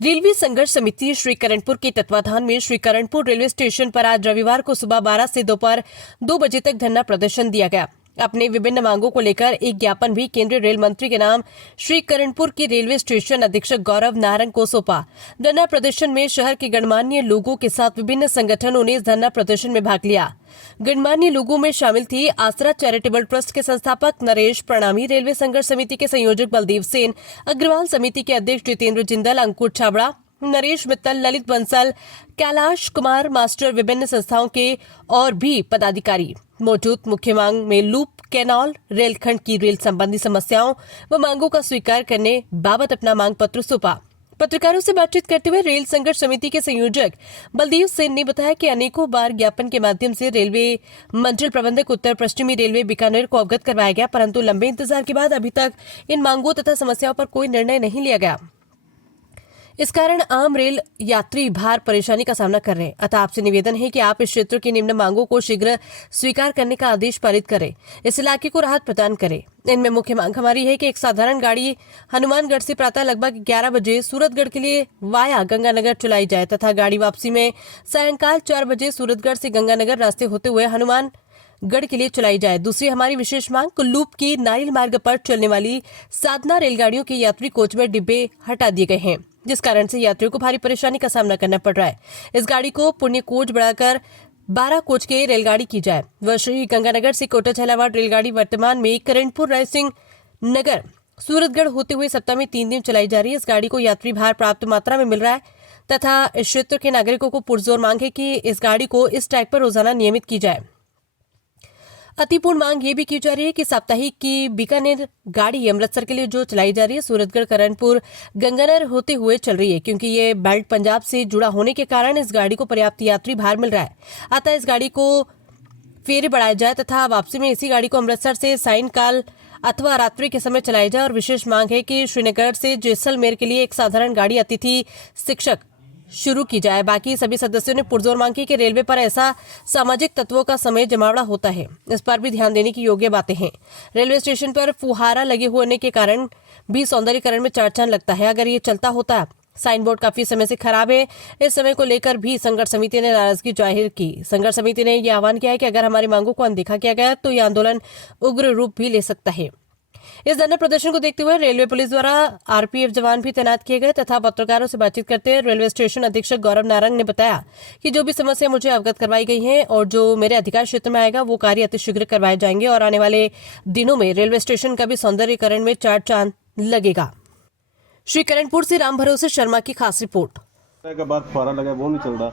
Railway संघर्ष समिति श्रीकरणपुर के तत्वाधान में श्रीकरणपुर रेलवे स्टेशन पर आज रविवार को सुबह 12 से दोपहर 2 बजे तक धरना प्रदर्शन दिया गया। अपने विभिन्न मांगों को लेकर एक ज्ञापन भी केंद्रीय रेल मंत्री के नाम श्रीकरणपुर के रेलवे स्टेशन अधीक्षक गौरव नारंग को सौंपा। धरना प्रदर्शन में शहर के गणमान्य लोगों के साथ विभिन्न संगठनों ने इस धरना प्रदर्शन में भाग लिया। गणमान्य लोगों में शामिल थी आसरा चैरिटेबल ट्रस्ट के संस्थापक नरेश प्रणामी, रेलवे संघर्ष समिति के संयोजक बलदेव सेन, अग्रवाल समिति के अध्यक्ष जितेंद्र जिंदल, अंकुर छाबड़ा, नरेश मित्तल, ललित बंसल, कैलाश कुमार मास्टर, विभिन्न संस्थाओं के और भी पदाधिकारी मौजूद। मुख्य मांग में लूप कैनाल रेलखंड की रेल संबंधी समस्याओं व मांगों का स्वीकार करने बाबत अपना मांग पत्र सौंपा। पत्रकारों से बातचीत करते हुए रेल संघर्ष समिति के संयोजक बलदेव सेन ने बताया कि अनेकों बार ज्ञापन के माध्यम से रेलवे मंडल प्रबंधक उत्तर पश्चिमी रेलवे बीकानेर को अवगत करवाया गया, परंतु लंबे इंतजार के बाद अभी तक इन मांगों तथा समस्याओं पर कोई निर्णय नहीं लिया गया। इस कारण आम रेल यात्री भार परेशानी का सामना कर रहे हैं। अतः आपसे निवेदन है कि आप इस क्षेत्र की निम्न मांगों को शीघ्र स्वीकार करने का आदेश पारित करें, इस इलाके को राहत प्रदान करें। इनमें मुख्य मांग हमारी है कि एक साधारण गाड़ी हनुमानगढ़ से प्रातः लगभग 11 बजे सूरतगढ़ के लिए वाया गंगानगर चलाई जाए तथा गाड़ी वापसी में सायंकाल 4 बजे सूरतगढ़ से गंगानगर रास्ते होते हुए हनुमानगढ़ के लिए चलाई जाए। दूसरी हमारी विशेष मांग, कुल्लूप की नारियल मार्ग पर चलने वाली साधना रेलगाड़ियों के यात्री कोच में डिब्बे हटा दिए गए हैं, जिस कारण से यात्रियों को भारी परेशानी का सामना करना पड़ रहा है। इस गाड़ी को पुण्य कोच बढ़ाकर 12 कोच की रेलगाड़ी की जाए। वह श्री गंगानगर से कोटा झालावाड़ रेलगाड़ी वर्तमान में करणपुर रायसिंह नगर सूरतगढ़ होते हुए सप्ताह में 3 दिन चलाई जा रही है। इस गाड़ी को यात्री भार प्राप्त मात्रा में मिल रहा है तथा इस क्षेत्र के नागरिकों को पुरजोर मांग है कि इस गाड़ी को इस ट्रैक पर रोजाना नियमित की जाए। अतिपूर्ण मांग ये भी की जा रही है कि साप्ताहिक की बीकानेर गाड़ी अमृतसर के लिए जो चलाई जा रही है सूरतगढ़ करणपुर गंगानगर होते हुए चल रही है, क्योंकि ये बेल्ट पंजाब से जुड़ा होने के कारण इस गाड़ी को पर्याप्त यात्री भार मिल रहा है। अतः इस गाड़ी को फेरे बढ़ाया जाए तथा वापसी में इसी गाड़ी को अमृतसर से सायंकाल अथवा रात्रि के समय चलाई जाए। और विशेष मांग है कि श्रीनगर से जैसलमेर के लिए एक साधारण गाड़ी अतिथि शिक्षक शुरू की जाए। बाकी सभी सदस्यों ने पुरजोर मांग की कि रेलवे पर ऐसा सामाजिक तत्वों का समय जमावड़ा होता है, इस पर भी ध्यान देने की योग्य बातें हैं। रेलवे स्टेशन पर फुहारा लगे होने के कारण भी सौंदर्यीकरण में चार चांद लगता है। अगर ये चलता होता, साइन बोर्ड काफी समय से खराब है। इस समय को लेकर भी संघर्ष समिति ने नाराजगी जाहिर की। संघर्ष समिति ने यह आह्वान किया है कि अगर हमारी मांगों को अनदेखा किया गया तो यह आंदोलन उग्र रूप भी ले सकता है। इस धरना प्रदर्शन को देखते हुए रेलवे पुलिस द्वारा आरपीएफ जवान भी तैनात किए गए तथा पत्रकारों से बातचीत करते हुए रेलवे स्टेशन अधीक्षक गौरव नारंग ने बताया कि जो भी समस्या मुझे अवगत करवाई गई हैं और जो मेरे अधिकार क्षेत्र में आएगा वो कार्य अतिशीघ्र करवाए जाएंगे और आने वाले दिनों में रेलवे स्टेशन का भी सौंदर्यीकरण में चार चांद लगेगा। श्रीकरणपुर से राम भरोसे शर्मा की खास रिपोर्ट। का बाद फुहारा लगा वो नहीं चल रहा,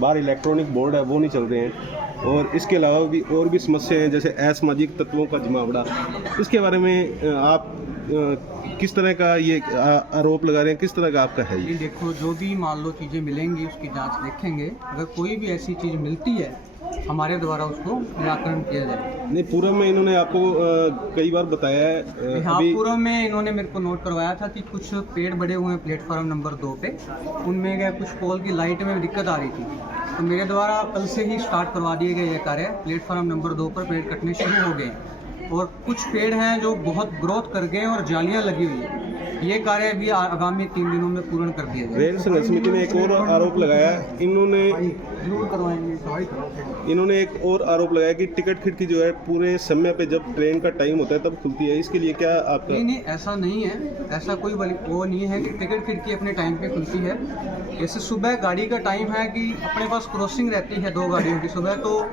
बाहर इलेक्ट्रॉनिक बोर्ड है वो नहीं चल रहे हैं और इसके अलावा भी और भी समस्याएं हैं जैसे असामाजिक तत्वों का जमावड़ा। इसके बारे में आप किस तरह का ये आरोप लगा रहे हैं, किस तरह का आपका है ये? देखो, जो भी मान लो चीज़ें मिलेंगी उसकी जांच देखेंगे। अगर कोई भी ऐसी चीज़ मिलती है हमारे द्वारा उसको निराकरण किया जाए। नहीं, पूर्व में इन्होंने आपको कई बार बताया है। हाँ, पूर्व में इन्होंने मेरे को नोट करवाया था कि कुछ पेड़ बड़े हुए हैं प्लेटफॉर्म नंबर 2 पे, उनमें क्या कुछ पोल की लाइट में दिक्कत आ रही थी, तो मेरे द्वारा कल से ही स्टार्ट करवा दिए गए ये कार्य। प्लेटफॉर्म नंबर 2 पर पेड़ कटने शुरू हो गए और कुछ पेड़ हैं जो बहुत ग्रोथ कर गए और जालियाँ लगी हुई है। ये कार्य भी आगामी 3 दिनों में पूर्ण कर दिया जाए। रेल संघर्ष समिति ने एक और आरोप लगाया, इन्होंने एक और आरोप लगाया कि टिकट खिड़की जो है पूरे समय पे जब ट्रेन का टाइम होता है तब खुलती है। इसके लिए क्या आपका? नहीं, ऐसा नहीं है। ऐसा कोई वो नहीं है कि टिकट खिड़की अपने टाइम पे खुलती है। जैसे सुबह गाड़ी का टाइम है कि अपने पास क्रॉसिंग रहती है 2 गाड़ियों की सुबह, तो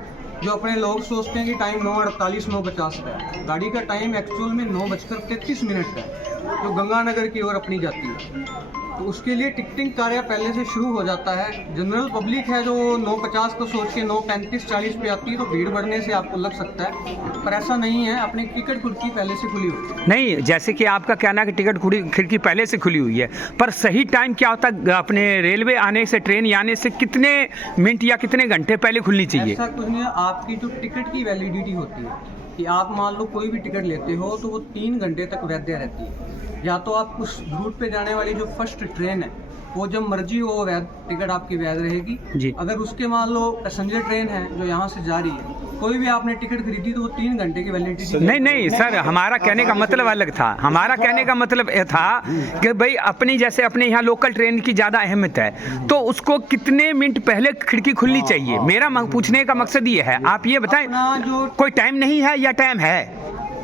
जो अपने लोग सोचते हैं कि टाइम 9:48 9:50 का है, गाड़ी का टाइम एक्चुअल में 9:33 का है जो गंगानगर की ओर अपनी जाती है। तो उसके लिए टिकटिंग कार्य पहले से शुरू हो जाता है। जनरल पब्लिक है जो 9:50 को सोच के 9:35 40 पे आती है, तो भीड़ बढ़ने से आपको लग सकता है, पर ऐसा नहीं है। अपनी टिकट खिड़की पहले से खुली हुई है। नहीं, जैसे कि आपका कहना है कि टिकट खिड़की पहले से खुली हुई है, पर सही टाइम क्या होता है? अपने रेलवे आने से, ट्रेन आने से कितने मिनट या कितने घंटे पहले खुलनी चाहिए? ऐसा कुछ नहीं है। आपकी जो टिकट की वैलिडिटी होती है कि आप मान लो कोई भी टिकट लेते हो तो वो 3 घंटे तक वैध रहती है। या तो आप उस रूट पे जाने वाली जो फर्स्ट ट्रेन है वो जब मर्जी हो वैध टिकट आपकी वैध रहेगी। अगर उसके मान लो पैसेंजर ट्रेन है जो यहाँ से जा रही है कोई भी आपने टिकट खरीदी तो वो 3 घंटे की वैलिडिटी। नहीं नहीं सर, हमारा कहने का मतलब अलग था। हमारा कहने का मतलब ये था कि भाई अपनी जैसे अपने यहाँ लोकल ट्रेन की ज़्यादा अहमियत है, तो उसको कितने मिनट पहले खिड़की खुलनी चाहिए। मेरा पूछने का मकसद ये है, आप ये बताएं अपना जो कोई टाइम नहीं है या टाइम है?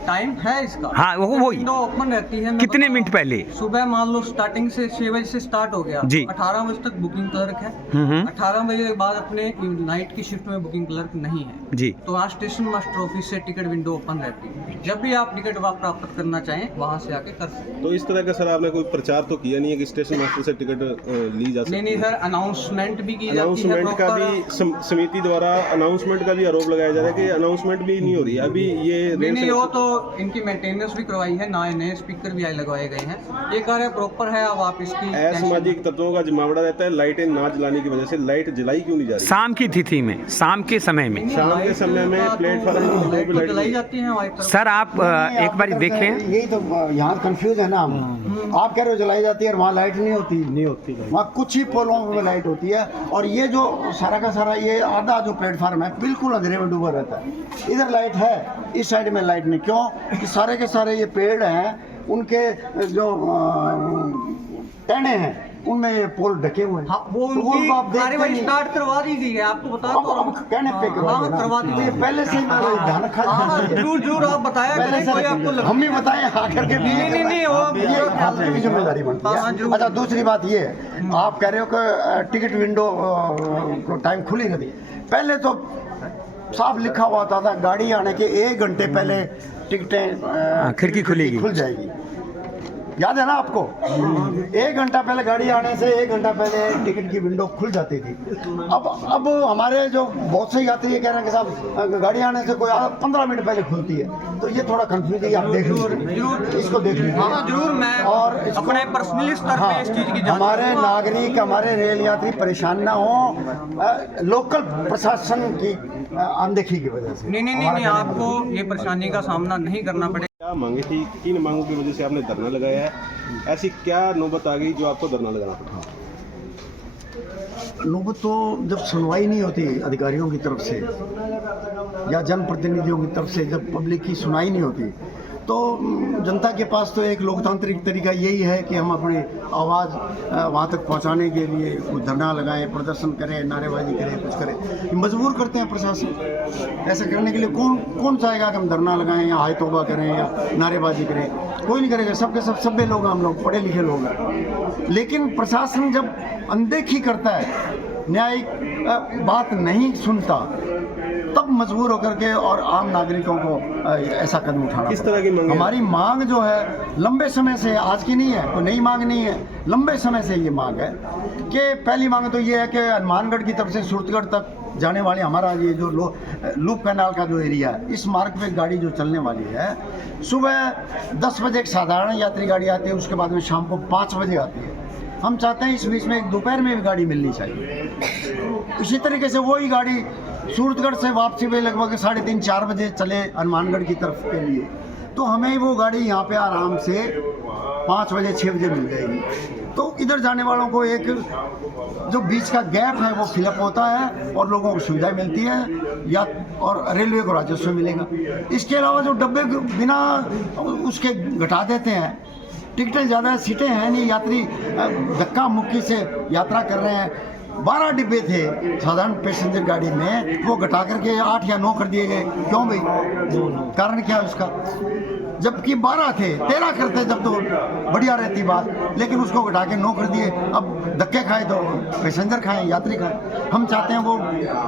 टाइम है इसका। हाँ, वही विंडो ओपन रहती है। मैं कितने बता मिनट रहा हूँ। पहले? सुबह मान लो स्टार्टिंग से 6 बजे से स्टार्ट हो गया जी। 18 बजे तक बुकिंग क्लर्क है। 18 बजे के बाद अपने नाइट की शिफ्ट में बुकिंग क्लर्क नहीं है जी। तो वहाँ स्टेशन मास्टर ऑफिस से टिकट विंडो ओपन रहती है। जब भी आप टिकट प्राप्त करना चाहें वहाँ से आके कर सकते हैं। तो इस तरह का सर आपने कोई प्रचार तो किया नहीं है कि स्टेशन मास्टर से टिकट ली जा सकती है? नहीं सर, अनाउंसमेंट भी की जाती है। अनाउंसमेंट का भी समिति द्वारा अनाउंसमेंट का भी आरोप लगाया जा रहा है कि अनाउंसमेंट भी नहीं हो रही है अभी। ये नहीं, वो तो इनकी मेंटेनेंस भी करवाई है, नए स्पीकर भी लगवाए गए हैं। ये कार्य प्रॉपर है। अब आप इसकी असामाजिक तत्वों का जमावड़ा रहता है, लाइटें ना जलाने की वजह से। लाइट जलाई क्यों नहीं जा रही? शाम की तिथि में, शाम के समय में। शाम के समय में प्लेटफार्म लाइट तो जलाई जाती है हमारी तरफ। सर आप एक बार देखें। यही तो यहाँ कंफ्यूज है ना हम। आप कह रहे हो जलाई जाती है और वहाँ लाइट नहीं होती। वहाँ कुछ ही पोलों में लाइट होती है और ये जो सारा का सारा ये आधा जो प्लेटफार्म है बिल्कुल अंधेरे में डूबा रहता है। इधर लाइट है, इस साइड में लाइट नहीं। क्यों? कि सारे के सारे ये पेड़ हैं, उनके जो टहने हैं उनमें पोल ढके हुए हैं। हाँ, वो तो उनकी आप देखते कार्यवाही नहीं। स्टार्ट करवा दी गई है, आपको बता दो। अब कहने पे हाँ, करवा दी गई है। पहले से ही मैंने ध्यान रखा है। जरूर आप बताया पहले करें, कोई आपको से हम भी बताएं आकर के नहीं, वो ये आपकी जिम्मेदारी बनती हाँ, है। जरूर। अच्छा, दूसरी बात ये है, आप कह रहे हो कि टिकट विंडो को टाइम खुली नहीं। पहले तो साफ लिखा हुआ था गाड़ी आने के 1 घंटे पहले टिकटें खिड़की खुलेगी, खुल जाएगी। याद है ना आपको? 1 घंटा पहले गाड़ी आने से 1 घंटा पहले टिकट की विंडो खुल जाती थी। अब हमारे जो बहुत से यात्री ये कह रहे हैं कि साहब गाड़ी आने से कोई 15 मिनट पहले खुलती है। तो ये थोड़ा कंफ्यूज है, आप देख लीजिए, इसको देख लीजिए। हाँ, जरूर। मैं और अपने पर्सनली स्तर पे इस चीज की जांच हमारे करूंगा। नागरिक, हमारे रेल यात्री परेशान ना हो लोकल प्रशासन की अनदेखी की वजह से। नहीं, आपको ये परेशानी का सामना नहीं करना पड़ेगा। क्या मांगे थी, किन मांगों की वजह से आपने धरना लगाया है? ऐसी क्या नौबत आ गई जो आपको धरना लगाना पड़ा? नौबत तो जब सुनवाई नहीं होती अधिकारियों की तरफ से या जनप्रतिनिधियों की तरफ से, जब पब्लिक की सुनाई नहीं होती, तो जनता के पास तो एक लोकतांत्रिक तरीका यही है कि हम अपनी आवाज़ वहाँ तक पहुँचाने के लिए कुछ धरना लगाएं, प्रदर्शन करें, नारेबाजी करें, कुछ करें। मजबूर करते हैं प्रशासन। ऐसा करने के लिए कौन चाहेगा कि हम धरना लगाएं या हाय तौबा करें या नारेबाजी करें? कोई नहीं करेगा। सबके सब सभ्य लोग, हम लोग पढ़े लिखे लोग हैं। लेकिन प्रशासन जब अनदेखी करता है, न्यायिक बात नहीं सुनता, तब मजबूर होकर के और आम नागरिकों को ऐसा कदम उठाना। किस तरह की मांग? हमारी मांग जो है लंबे समय से, आज की नहीं है, कोई नई मांग नहीं है, लंबे समय से ये मांग है कि पहली मांग तो ये है कि हनुमानगढ़ की तरफ से सूरतगढ़ तक जाने वाले हमारा ये जो लूप कैनाल का जो एरिया है, इस मार्ग पे गाड़ी जो चलने वाली है, सुबह 10 बजे एक साधारण यात्री गाड़ी आती है, उसके बाद में शाम को 5 बजे आती है। हम चाहते हैं इस बीच में एक दोपहर में भी गाड़ी मिलनी चाहिए। इसी तरीके से वही गाड़ी सूरतगढ़ से वापसी में लगभग 3:30-4 बजे चले हनुमानगढ़ की तरफ के लिए, तो हमें वो गाड़ी यहाँ पे आराम से 5 बजे 6 बजे मिल जाएगी। तो इधर जाने वालों को एक जो बीच का गैप है वो फिलअप होता है और लोगों को सुविधा मिलती है, या और रेलवे को राजस्व मिलेगा। इसके अलावा जो डब्बे बिना उसके घटा देते हैं, टिकटें ज़्यादा, सीटें हैं नहीं, यात्री धक्का मुक्की से यात्रा कर रहे हैं। 12 डिब्बे थे साधारण पैसेंजर गाड़ी में, वो घटा करके 8 या 9 कर दिए गए। क्यों भाई? कारण क्या है उसका? जबकि 12 थे, 13 करते जब तो बढ़िया रहती बात, लेकिन उसको घटा के 9 कर दिए। अब धक्के खाए तो पैसेंजर खाएं, यात्री खाएं। हम चाहते हैं वो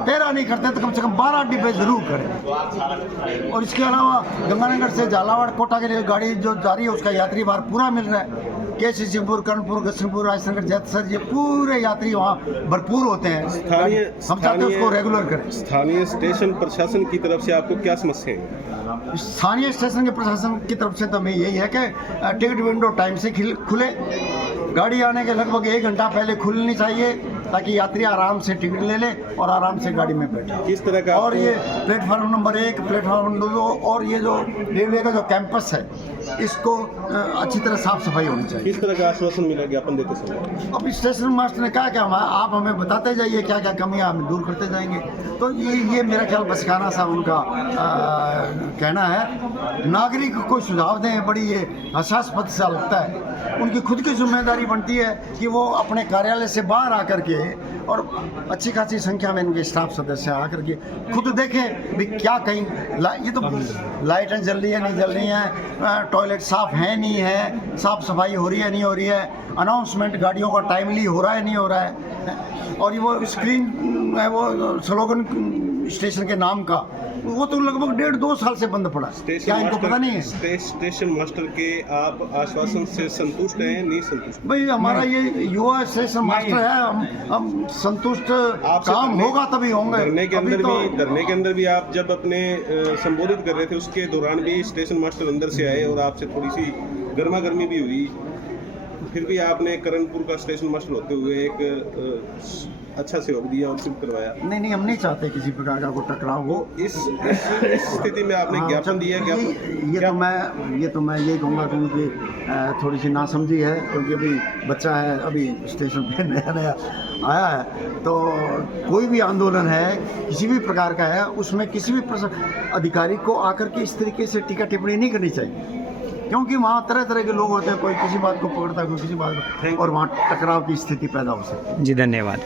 13 नहीं करते तो कम से कम 12 डिब्बे जरूर करें। और इसके अलावा गंगानगर से झालावाड़ कोटा के लिए गाड़ी जो जा रही है उसका यात्री भार पूरा मिल रहा है। केसी सिंहपुर, कर्णपुर, गजनपुर, राजसंगर, जैतसर, ये पूरे यात्री वहाँ भरपूर होते हैं। हम चाहते हैं उसको रेगुलर करें। स्थानीय स्टेशन प्रशासन की तरफ से आपको क्या समस्या है? स्थानीय स्टेशन के प्रशासन की तरफ से तो हमें यही है कि टिकट विंडो टाइम से खुले, गाड़ी आने के लगभग 1 घंटा पहले खुलनी चाहिए ताकि यात्री आराम से टिकट ले ले और आराम से गाड़ी में बैठे। किस तरह का और आपको- ये प्लेटफॉर्म नंबर 1, प्लेटफॉर्म नंबर 2 और ये जो रेलवे का जो कैंपस है इसको अच्छी तरह साफ सफाई होनी चाहिए। किस तरह का आश्वासन मिला ज्ञापन देते समय? अब स्टेशन मास्टर ने कहा कि आप हमें बताते जाइए क्या क्या कमियां हम दूर करते जाएंगे। तो ये मेरा ख्याल बचकाना सा उनका कहना है। नागरिक को सुझाव दें, बड़ी ये हास्यास्पद सा लगता है। उनकी खुद की जिम्मेदारी बनती है कि वो अपने कार्यालय से बाहर आकर के और अच्छी खासी संख्या में इनके स्टाफ सदस्य आकर के खुद देखें भी क्या कहीं ये तो लाइटें जल रही है नहीं जल रही हैं, टॉयलेट साफ है नहीं है, साफ सफाई हो रही है नहीं हो रही है, अनाउंसमेंट गाड़ियों का टाइमली हो रहा है नहीं हो रहा है, और ये वो स्क्रीन है वो स्लोगन स्टेशन के नाम का वो तो लगभग 1.5-2 साल से बंद पड़ा है। क्या इनको पता नहीं है? स्टेशन मास्टर के आप आश्वासन से संतुष्ट हैं नहीं संतुष्ट? भाई हमारा ये युवा स्टेशन मास्टर है, हम संतुष्ट आपसे काम धरने- होगा तभी होंगे। धरने के अभी अंदर तो भी धरने के अंदर भी आप जब अपने संबोधित कर रहे थे उसके दौरान भी स्टेशन मास्टर अंदर से आए और आपसे थोड़ी सी गर्मा गर्मी भी हुई, फिर भी आपने करणपुर का स्टेशन मास्टर होते हुए एक अच्छा सहयोग दिया और शुभ करवाया। नहीं हम नहीं चाहते किसी प्रकार का कोई टकराव हो। इस स्थिति में आपने ज्ञापन दिया ये तो मैं यही कहूँगा कि उनकी थोड़ी सी नासमझी है, क्योंकि अभी बच्चा है, अभी स्टेशन पे नया आया है। तो कोई भी आंदोलन है किसी भी प्रकार का है उसमें किसी भी अधिकारी को आकर के इस तरीके से टीका टिप्पणी नहीं करनी चाहिए, क्योंकि वहाँ तरह तरह के लोग होते हैं, कोई किसी बात को पकड़ता है कोई किसी बात को, और वहाँ टकराव की स्थिति पैदा हो सकती है। जी धन्यवाद।